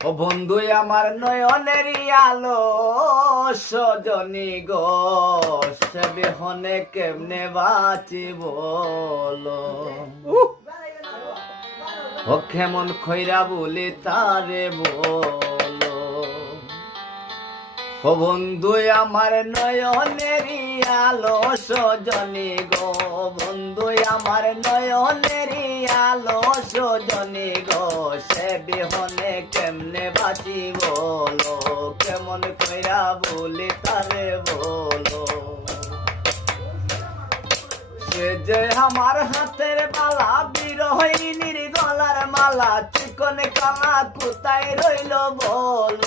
ও বন্ধু আমার নয়নের আলো সজনী গো সে বিহনে কেমনে বাঁচি বলো ও কেমন খৈরা বলি তারে বলো ও বন্ধু আমার নয়নের আলো সজনী গো বন্ধু আমার নয়নের আলো সজনী গো সে বিহনে কেমনে বাঁচি বলো কেমন কইরা বলি তারে বলো সে যে আমার হাতের বালা বিরহিনীর গলার মালা চিকন কালা কোথায় রইল বলো